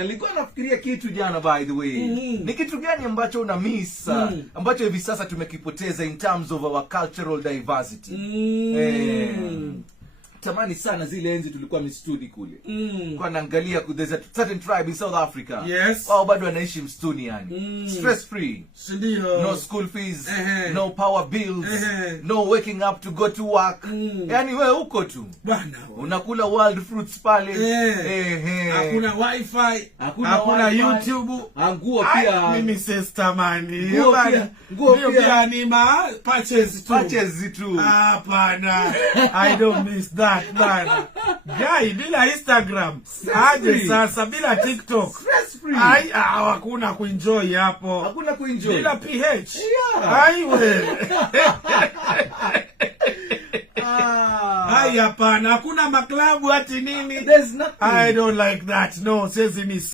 Nilikuwa nafikiria kitu jana, by the way. Ni kitu gani ambacho una miss ambacho hivi sasa tumekipoteza in terms of our cultural diversity? Tamani sana zile enzi tulikuwa msituni kule. Kwa naangalia there's a certain tribe in South Africa. Yes. Wao bado wanaishi msituni yani. Stress free. Sindio. No school fees, no power bills, no waking up to go to work. Yani wewe uko tu. Bwana. Unakula wild fruits pale. Hakuna wifi, hakuna YouTube. Nguo pia mimi sitamani. Nguo pia ni ma purchase tu. Hapana. I don't miss that. Bana. Guy, bila Instagram. Aje sasa bila TikTok. Stress free. Hakuna kuenjoy hapo. Hakuna kuenjoy. Bila PH. Hapana, hakuna maklabu ati nini. There's nothing. I don't like that. No, says in